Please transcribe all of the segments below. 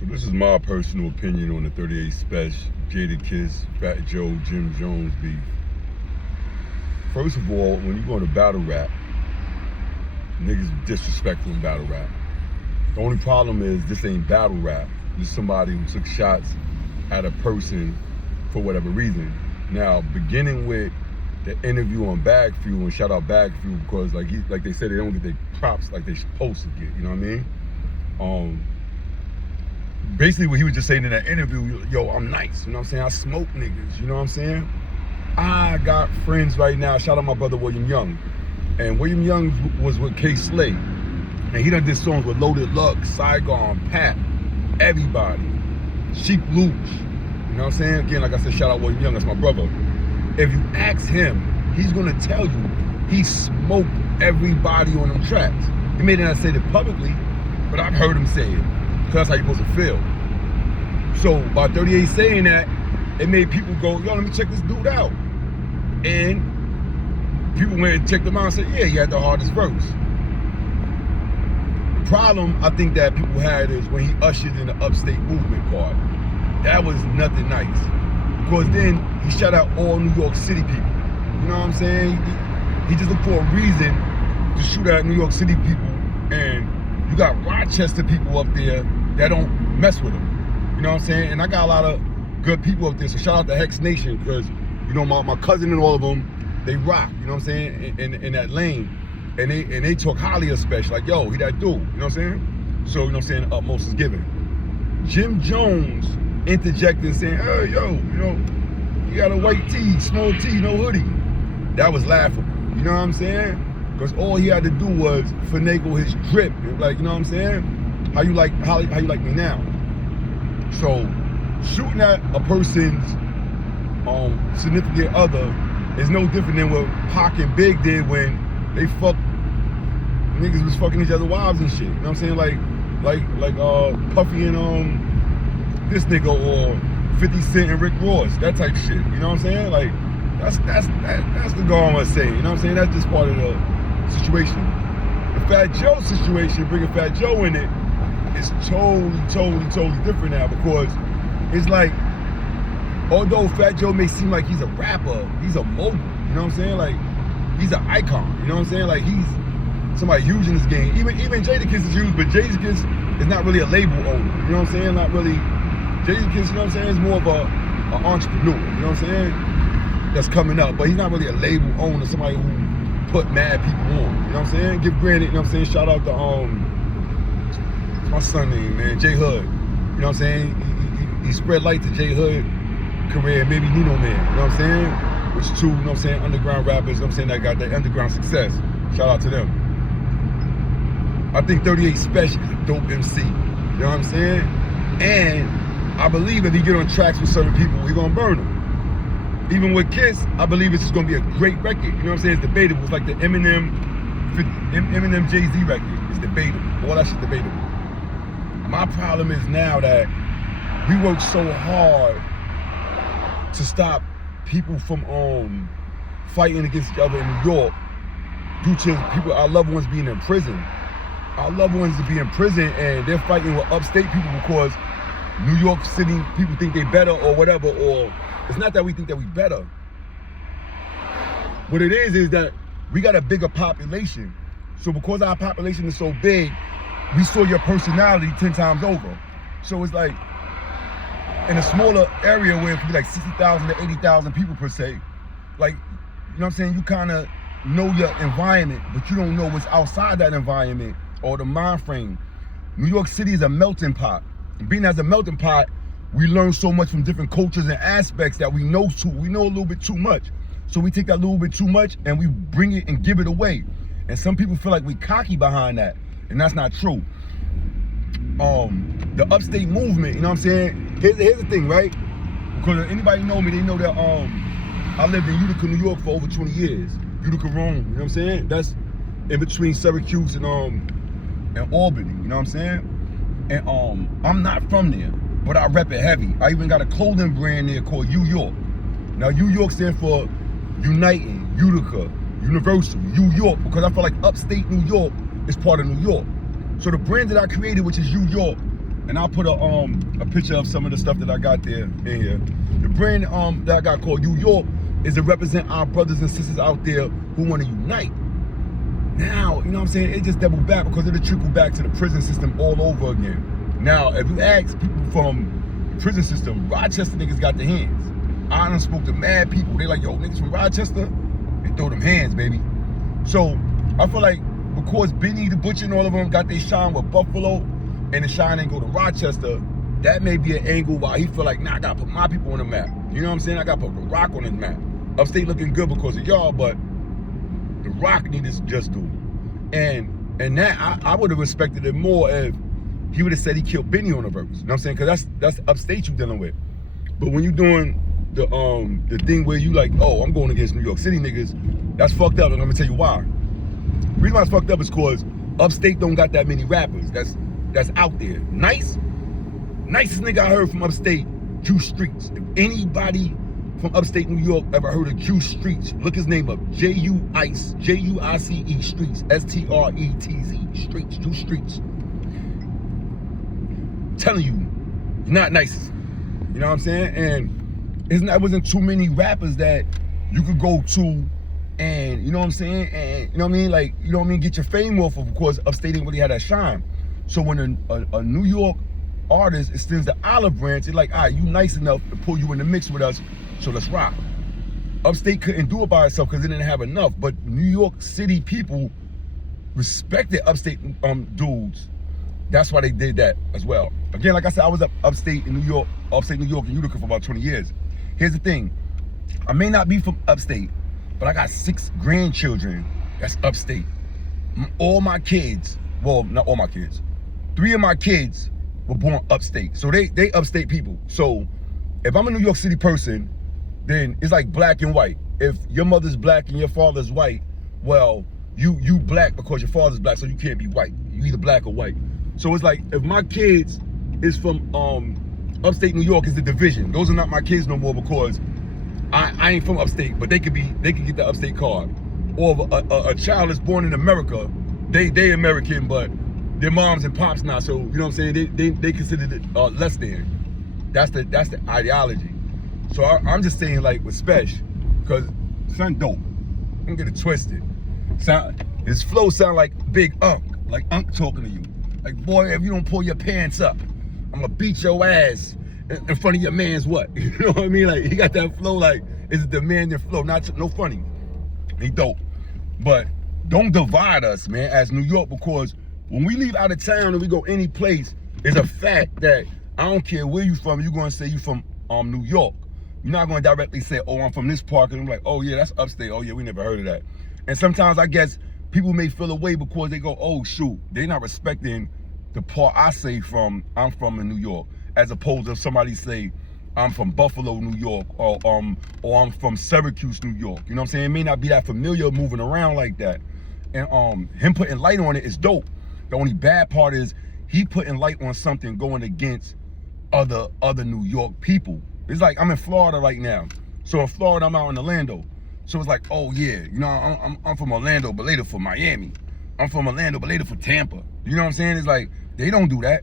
So this is my personal opinion on the 38 Spesh, Jadakiss, Fat Joe, Jim Jones beef. First of all, when you go into battle rap, niggas disrespectful in battle rap. The only problem is this ain't battle rap. This is somebody who took shots at a person for whatever reason. Now, beginning with the interview on Bag Fuel, and shout out Bag Fuel because like they said, they don't get their props like they supposed to get, you know what I mean? Basically what he was just saying in that interview, yo, I'm nice, you know what I'm saying? I smoke niggas, you know what I'm saying? I got friends right now, shout out my brother William Young. And William Young was with K Slay. And he done did songs with Loaded Luck, Saigon, Pat, everybody. Sheep Luch, you know what I'm saying? Again, like I said, shout out William Young, that's my brother. If you ask him, he's gonna tell you he smoked everybody on them tracks. He may not say it publicly, but I've heard him say it. Because that's how you're supposed to feel. So by 38 saying that, it made people go, yo, let me check this dude out. And people went and checked him out and said, yeah, he had the hardest verse. The problem I think that people had is when he ushered in the Upstate movement part. That was nothing nice. Because then he shut out all New York City people. You know what I'm saying? He just looked for a reason to shoot at New York City people. And you got Rochester people up there that don't mess with him. You know what I'm saying? And I got a lot of good people up there. So shout out to Hex Nation because, you know, my cousin and all of them, they rock, you know what I'm saying, in that lane. And they talk highly of Spesh, like, yo, he that dude, you know what I'm saying? So, you know what I'm saying, utmost is given. Jim Jones interjecting saying, hey, yo, you know, you got a white tee, small tee, no hoodie. That was laughable, you know what I'm saying? Because all he had to do was finagle his drip. Like, you know what I'm saying? How you like me now? So shooting at a person's significant other is no different than what Pac and Big did when they niggas was fucking each other wives and shit. You know what I'm saying? Like Puffy and this nigga or 50 Cent and Rick Ross, that type shit. You know what I'm saying? Like that's the goal I'm gonna say. You know what I'm saying? That's just part of the situation. The Fat Joe situation, bringing Fat Joe in it, is totally different now because it's like, although Fat Joe may seem like he's a rapper, he's a mogul, you know what I'm saying? Like, he's an icon, you know what I'm saying? Like, he's somebody huge in this game. Even Jadakiss is huge, but Jadakiss is not really a label owner, you know what I'm saying? Not really, Jadakiss, you know what I'm saying, is more of an entrepreneur, you know what I'm saying? That's coming up, but he's not really a label owner, somebody who put mad people on, you know what I'm saying? Give granted, you know what I'm saying? Shout out to, what's my son name, man? J Hood, you know what I'm saying? He spread light to J Hood career, maybe Nino Man, you know what I'm saying? Which two, you know what I'm saying, underground rappers, you know what I'm saying, that got that underground success. Shout out to them. I think 38 Spesh is a dope MC, you know what I'm saying? And I believe if he get on tracks with certain people, he gonna burn them. Even with Kiss, I believe it's just gonna be a great record, you know what I'm saying? It's debatable. It's like the Eminem Jay-Z record. It's debatable. All that shit's debatable. My problem is now that we work so hard to stop people from fighting against each other in New York due to people, our loved ones being in prison. Our loved ones to be in prison and they're fighting with upstate people because New York City people think they better or whatever, or it's not that we think that we better. What it is that we got a bigger population. So because our population is so big, we saw your personality 10 times over. So it's like, in a smaller area where it could be like 60,000 to 80,000 people per se, like, you know what I'm saying, you kind of know your environment, but you don't know what's outside that environment or the mind frame. New York City is a melting pot. And being as a melting pot, we learn so much from different cultures and aspects that we know a little bit too much. So we take that little bit too much and we bring it and give it away. And some people feel like we cocky behind that, and that's not true. The Upstate movement, you know what I'm saying? Here's the thing, right? Because anybody know me, they know that I lived in Utica, New York for over 20 years. Utica, Rome, you know what I'm saying? That's in between Syracuse and Albany, you know what I'm saying? And I'm not from there, but I rep it heavy. I even got a clothing brand there called U York. Now U York stands for Uniting, Utica, Universal, U York, because I feel like upstate New York is part of New York. So the brand that I created, which is U York, and I'll put a picture of some of the stuff that I got there in here. The brand that I got called New York is to represent our brothers and sisters out there who want to unite. Now, you know what I'm saying? It just doubled back because it'll trickle back to the prison system all over again. Now, if you ask people from the prison system, Rochester niggas got the hands. I done spoke to mad people. They like, yo, niggas from Rochester, they throw them hands, baby. So I feel like because Benny the Butcher and all of them got their shine with Buffalo and the shine ain't go to Rochester, that may be an angle why he feel like, nah, I gotta put my people on the map. You know what I'm saying? I gotta put the Rock on the map. Upstate looking good because of y'all, but the Rock need to just do. And that I would have respected it more if he would have said he killed Benny on the verse. You know what I'm saying? Because that's Upstate you dealing with. But when you doing the thing where you like, oh, I'm going against New York City niggas, that's fucked up, and I'm gonna tell you why. The reason why it's fucked up is because Upstate don't got that many rappers that's out there. Nicest nigga I heard from Upstate, Juice Streets. If anybody from Upstate New York ever heard of Juice Streets, look his name up. Juice, J-U-I-C-E Streets, S-T-R-E-T-Z, Streets, Juice Streets. I'm telling you, you're not nicest. You know what I'm saying? And it wasn't too many rappers that you could go to and, you know what I'm saying? And, you know what I mean? Like, you know what I mean? Get your fame off of, because Upstate ain't really had that shine. So when a New York artist extends the olive branch, it's like, all right, you nice enough to pull you in the mix with us, so let's rock. Upstate couldn't do it by itself because it didn't have enough, but New York City people respected Upstate dudes. That's why they did that as well. Again, like I said, I was upstate New York and Utica for about 20 years. Here's the thing. I may not be from Upstate, but I got 6 grandchildren that's Upstate. All my kids, well, not all my kids, 3 of my kids were born Upstate. So they Upstate people. So if I'm a New York City person, then it's like black and white. If your mother's black and your father's white, well, you black because your father's black, so you can't be white. You either black or white. So it's like, if my kids is from Upstate New York, is the division. Those are not my kids no more because I ain't from Upstate, but they could get the Upstate card. Or if a child is born in America, they American, but their moms and pops not. So you know what I'm saying? They consider it less than. That's the ideology. So I'm just saying, like with Spesh, because son dope. Don't get it twisted. His flow sound like Big Unk, like Unk talking to you. Like, boy, if you don't pull your pants up, I'm gonna beat your ass in front of your man's what? You know what I mean? Like, he got that flow, like, it's a demanding flow, no funny. He dope. But don't divide us, man, as New York, because when we leave out of town and we go any place, it's a fact that I don't care where you from, you're gonna say you from New York. You're not gonna directly say, oh, I'm from this park, and I'm like, oh yeah, that's Upstate. Oh yeah, we never heard of that. And sometimes I guess people may feel away because they go, oh shoot, they're not respecting the part I say I'm from in New York, as opposed to somebody say, I'm from Buffalo, New York, or I'm from Syracuse, New York. You know what I'm saying? It may not be that familiar moving around like that. And him putting light on it is dope. The only bad part is he putting light on something going against other New York people. It's like, I'm in Florida right now. So in Florida, I'm out in Orlando. So it's like, oh yeah, you know, I'm from Orlando, but later for Miami. I'm from Orlando, but later for Tampa. You know what I'm saying? It's like, they don't do that.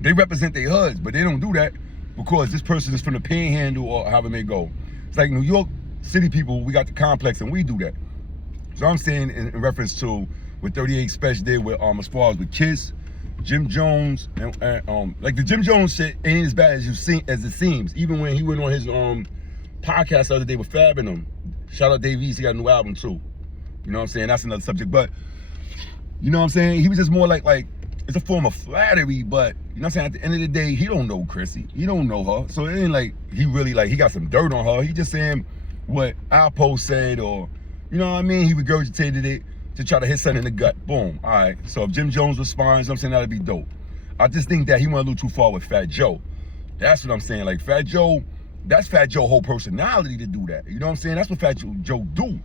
They represent their hoods, but they don't do that because this person is from the Panhandle or however it may go. It's like New York City people, we got the complex and we do that. So I'm saying in reference to what 38 Spesh did with as far as with Kiss, Jim Jones, and like the Jim Jones shit ain't as bad as it seems. Even when he went on his podcast the other day with Fab and them. Shout out Dave East, he got a new album too. You know what I'm saying? That's another subject. But you know what I'm saying? He was just more like it's a form of flattery, but you know what I'm saying? At the end of the day, he don't know Chrissy. He don't know her. So it ain't like he really he got some dirt on her. He just saying what our post said, or you know what I mean? He regurgitated it to try to hit something in the gut. Boom. All right. So if Jim Jones responds, I'm saying that'd be dope. I just think that he went a little too far with Fat Joe. That's what I'm saying. Like Fat Joe, that's Fat Joe's whole personality to do that. You know what I'm saying? That's what Fat Joe do.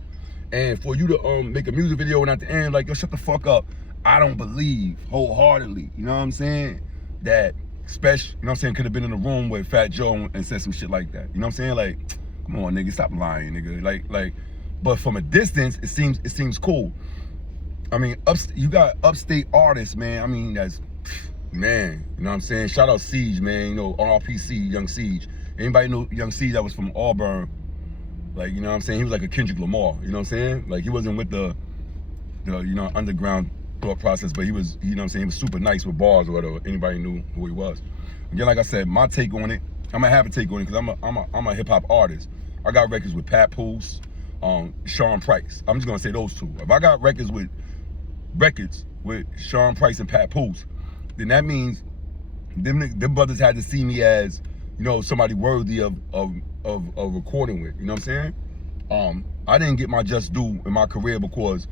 And for you to make a music video and at the end, like, yo, shut the fuck up. I don't believe wholeheartedly, you know what I'm saying, that Spesh, you know what I'm saying, could have been in the room with Fat Joe and said some shit like that. You know what I'm saying? Like, come on, nigga, stop lying, nigga. Like, but from a distance, it seems cool. I mean, you got Upstate artists, man. I mean, that's man, you know what I'm saying? Shout out Siege, man, you know, RPC, Young Siege. Anybody know Young Siege that was from Auburn? Like, you know what I'm saying? He was like a Kendrick Lamar, you know what I'm saying? Like, he wasn't with the you know, underground thought process, but he was, you know what I'm saying, he was super nice with bars or whatever. Anybody knew who he was. Again, like I said, my take on it, I'm gonna have a take on it because I'm a hip hop artist. I got records with Pat Poose, Sean Price. I'm just gonna say those two. If I got records with Sean Price and Pat Poose, then that means them brothers had to see me as, you know, somebody worthy of recording with. You know what I'm saying? I didn't get my just due in my career because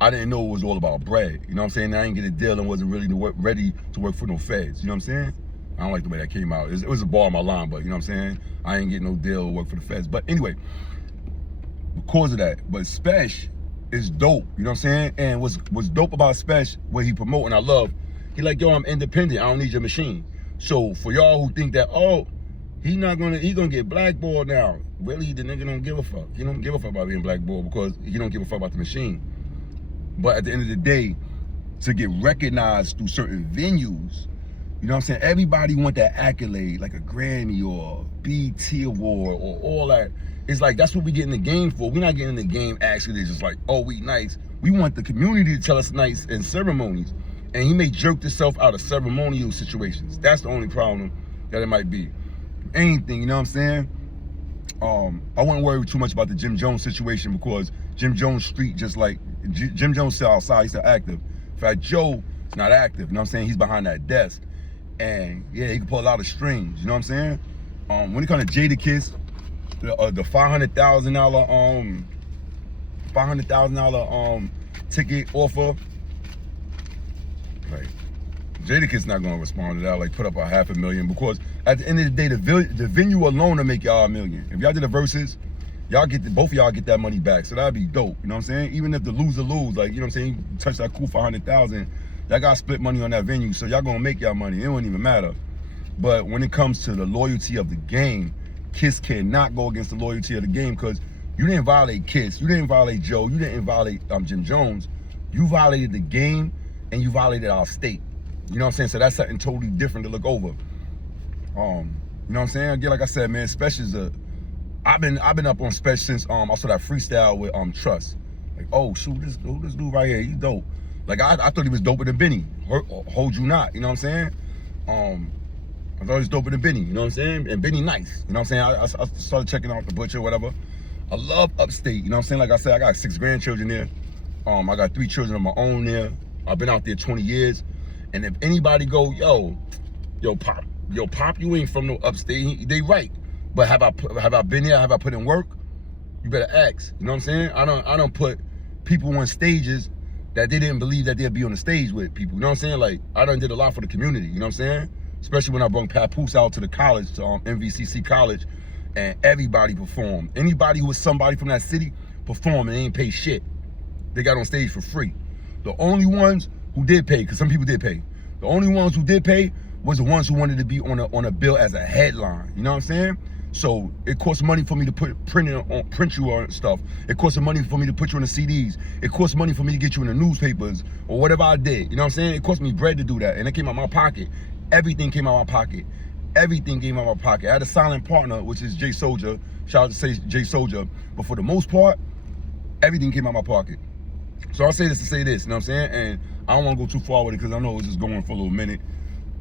I didn't know it was all about bread. You know what I'm saying? I didn't get a deal and wasn't really ready to work for no feds. You know what I'm saying? I don't like the way that came out. It was a bar on my line, but you know what I'm saying? I ain't get no deal to work for the feds. But anyway, because of that. But Spesh is dope. You know what I'm saying? And what's dope about Spesh, what he promote and I love, he like, yo, I'm independent. I don't need your machine. So for y'all who think that, oh, he gonna get blackballed now. Really, the nigga don't give a fuck. He don't give a fuck about being blackballed because he don't give a fuck about the machine. But at the end of the day, to get recognized through certain venues, you know what I'm saying? Everybody want that accolade, like a Grammy or BET award or all that. It's like, that's what we get in the game for. We're not getting in the game actually just like, oh, we nice. We want the community to tell us nice in ceremonies. And he may jerk himself out of ceremonial situations. That's the only problem that it might be. Anything, you know what I'm saying? I wouldn't worry too much about the Jim Jones situation because Jim Jones street, just like Jim Jones still outside, he's still active. Fat Joe is not active, you know what I'm saying? He's behind that desk. And yeah, he can pull a lot of strings, you know what I'm saying? When it comes to Jadakiss, the $500,000 ticket offer, like, Jadakiss not gonna respond to that, like put up a $500,000, because at the end of the day, the venue alone will make y'all $1 million. If y'all did the verses, y'all both of y'all get that money back. So that'd be dope. You know what I'm saying? Even if the loser lose, like, you know what I'm saying, you touch that cool $500,000, y'all gotta split money on that venue. So y'all gonna make y'all money. It don't even matter. But when it comes to the loyalty of the game, Kiss cannot go against the loyalty of the game, because you didn't violate Kiss, you didn't violate Joe, you didn't violate Jim Jones. You violated the game and you violated our state. You know what I'm saying? So that's something totally different to look over. You know what I'm saying? Again, like I said, man, Spesh is I've been up on Spesh since I saw that freestyle with Trust. Like, oh shoot, this dude right here, he's dope. Like I thought he was doper than Benny. Hold you not, you know what I'm saying? I thought he was doper than Benny, you know what I'm saying? And Benny nice, you know what I'm saying? I started checking out the Butcher, whatever. I love Upstate, you know what I'm saying? Like I said, I got 6 grandchildren there. I got 3 children of my own there. I've been out there 20 years. And if anybody go, yo, Pop, you ain't from no Upstate, they right. But have I been there? Have I put in work? You better ask. You know what I'm saying? I don't put people on stages that they didn't believe that they'd be on the stage with people. You know what I'm saying? Like, I done did a lot for the community, you know what I'm saying? Especially when I brought Pat Poose out to the college, to MVCC college, and everybody performed. Anybody who was somebody from that city performed and they ain't pay shit. They got on stage for free. The only ones who did pay, because some people did pay, the only ones who did pay was the ones who wanted to be on a bill as a headline. You know what I'm saying? So it costs money for me to print you on stuff. It costs money for me to put you on the CDs. It costs money for me to get you in the newspapers or whatever I did. You know what I'm saying? It cost me bread to do that, and it came out of my pocket. Everything came out of my pocket. Everything came out of my pocket. I had a silent partner, which is Jay Soldier. Shout out to Jay Soldier. But for the most part, everything came out of my pocket. So I'll say this to say this, you know what I'm saying? And I don't want to go too far with it because I know it's just going for a little minute.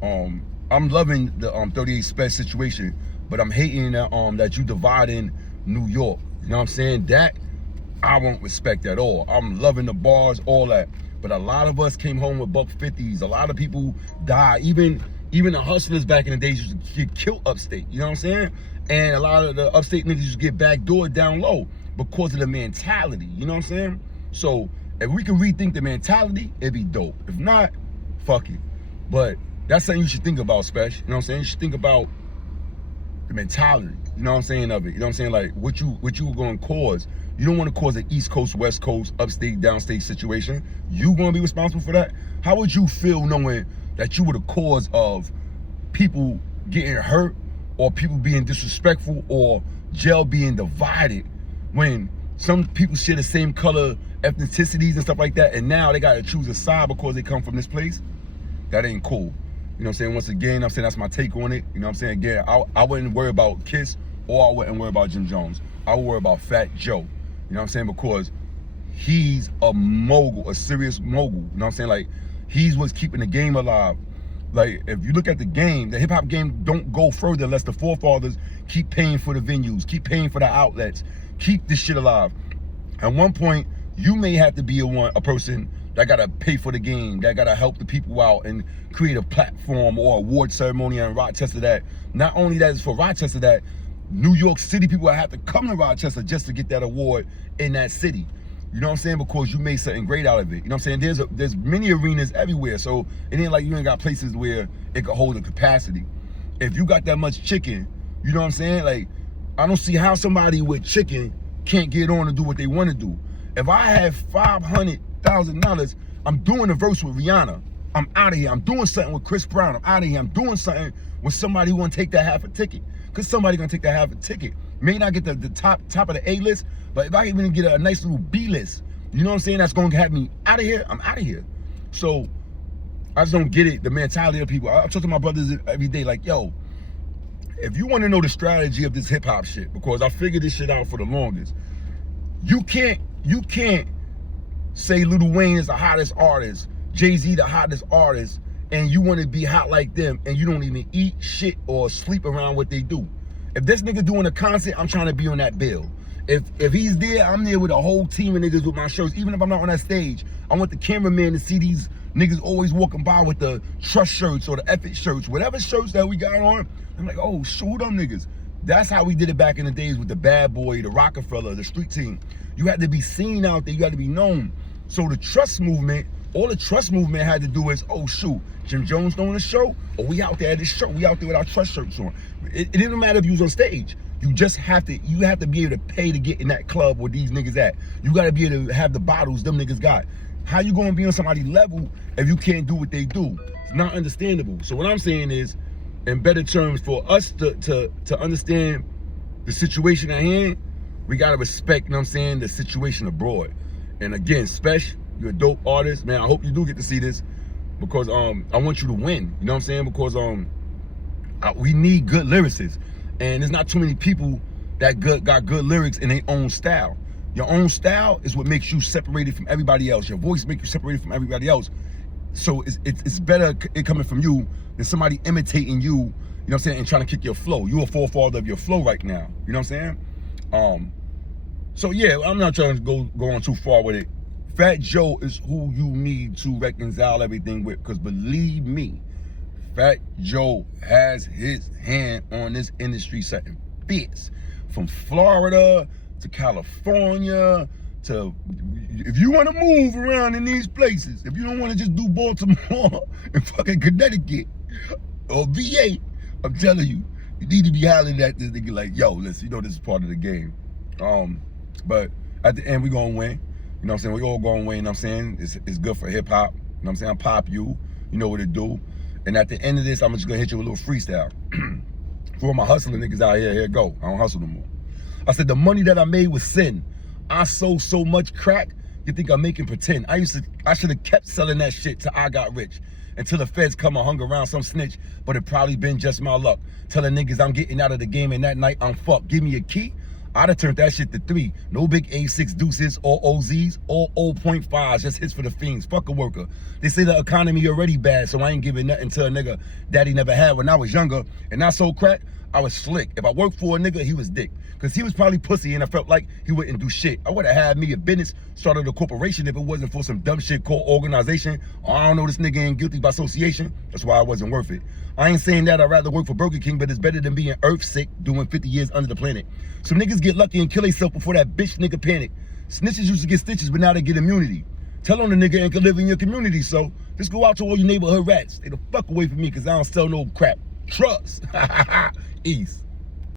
I'm loving the 38 Spesh situation, but I'm hating that you dividing New York. You know what I'm saying? That I won't respect at all. I'm loving the bars, all that. But a lot of us came home with $150s. A lot of people died. Even the hustlers back in the days used to get killed upstate. You know what I'm saying? And a lot of the upstate niggas used to get backdoored down low because of the mentality. You know what I'm saying? So if we can rethink the mentality, it'd be dope. If not, fuck it. But that's something you should think about, Spesh. You know what I'm saying? You should think about the mentality, you know what I'm saying, of it. You know what I'm saying? Like, what you were going to cause. You don't want to cause an East Coast, West Coast, upstate, downstate situation. You going to be responsible for that? How would you feel knowing that you were the cause of people getting hurt or people being disrespectful or jail being divided when some people share the same color ethnicities and stuff like that, and now they got to choose a side because they come from this place? That ain't cool. You know what I'm saying? Once again, I'm saying that's my take on it. You know what I'm saying? Again, I wouldn't worry about Kiss or I wouldn't worry about Jim Jones. I would worry about Fat Joe. You know what I'm saying? Because he's a mogul, a serious mogul. You know what I'm saying? Like, he's what's keeping the game alive. Like, if you look at the game, the hip-hop game don't go further unless the forefathers keep paying for the venues, keep paying for the outlets, keep this shit alive. At one point, you may have to be a person that gotta pay for the game, that gotta help the people out and create a platform or award ceremony in Rochester that, not only that is for Rochester, that New York City people have to come to Rochester just to get that award in that city. You know what I'm saying? Because you made something great out of it. You know what I'm saying? There's many arenas everywhere, so it ain't like you ain't got places where it could hold a capacity. If you got that much chicken, you know what I'm saying? Like, I don't see how somebody with chicken can't get on and do what they want to do. If I have $500,000, I'm doing a verse with Rihanna. I'm out of here. I'm doing something with Chris Brown. I'm out of here. I'm doing something with somebody who want to take that half a ticket. Because somebody gonna take that half a ticket. May not get the top of the A list, but if I even get a nice little B list, you know what I'm saying? That's gonna have me out of here. I'm out of here. So I just don't get it, the mentality of people. I talk to my brothers every day, like, yo, if you want to know the strategy of this hip hop shit, because I figured this shit out for the longest, you can't say Lil Wayne is the hottest artist, Jay-Z the hottest artist, and you want to be hot like them, and you don't even eat shit or sleep around what they do. If this nigga doing a concert, I'm trying to be on that bill. If he's there, I'm there with a whole team of niggas with my shirts. Even if I'm not on that stage, I want the cameraman to see these niggas always walking by with the trust shirts or the F it shirts, whatever shirts that we got on. I'm like, oh, shoot them niggas. That's how we did it back in the days with the Bad Boy, the Rockefeller, the street team. You had to be seen out there. You had to be known. So the trust movement, all the trust movement had to do is, oh, shoot, Jim Jones throwing a show, or we out there at this show. We out there with our trust shirts on. It didn't matter if you was on stage. You just have to, be able to pay to get in that club where these niggas at. You gotta be able to have the bottles them niggas got. How you gonna be on somebody's level if you can't do what they do? It's not understandable. So what I'm saying is, in better terms, for us to understand the situation at hand, we gotta respect, you know what I'm saying, the situation abroad. And again, Spesh, you're a dope artist, man. I hope you do get to see this, because I want you to win. You know what I'm saying? Because we need good lyricists. And there's not too many people that got good lyrics in their own style. Your own style is what makes you separated from everybody else. Your voice makes you separated from everybody else. So it's better it coming from you than somebody imitating you, you know what I'm saying, and trying to kick your flow. You're a forefather of your flow right now. You know what I'm saying? So yeah, I'm not trying to go on too far with it. Fat Joe is who you need to reconcile everything with, because believe me, Fat Joe has his hand on this industry setting bits. From Florida to California to, if you want to move around in these places, if you don't want to just do Baltimore and fucking Connecticut or VA, I'm telling you, you need to be hollering at this nigga like, yo, listen, you know this is part of the game. But at the end, we gonna win. You know what I'm saying? We all gonna win, you know what I'm saying? It's good for hip hop. You know what I'm saying? Pop you know what it do. And at the end of this, I'm just gonna hit you with a little freestyle. For my hustling niggas out here, here it go. I don't hustle no more. I said, the money that I made was sin. I sold so much crack, you think I'm making pretend. I should have kept selling that shit till I got rich. Until the feds come and hung around some snitch, but it probably been just my luck. Telling niggas I'm getting out of the game and that night I'm fucked. Give me a key, I'd have turned that shit to 3. No big A6 deuces or OZs or 0.5s, just hits for the fiends. Fuck a worker. They say the economy already bad, so I ain't giving nothing to a nigga daddy never had when I was younger. And I sold crack, I was slick. If I worked for a nigga, he was dick. Cause he was probably pussy and I felt like he wouldn't do shit. I would've had me a business, started a corporation if it wasn't for some dumb shit called organization. I don't know, this nigga ain't guilty by association. That's why I wasn't worth it. I ain't saying that I'd rather work for Burger King, but it's better than being earth sick doing 50 years under the planet. Some niggas get lucky and kill themselves before that bitch nigga panic. Snitches used to get stitches, but now they get immunity. Tell on the nigga and can live in your community, so just go out to all your neighborhood rats. Stay the fuck away from me, cause I don't sell no crap. Trust. East.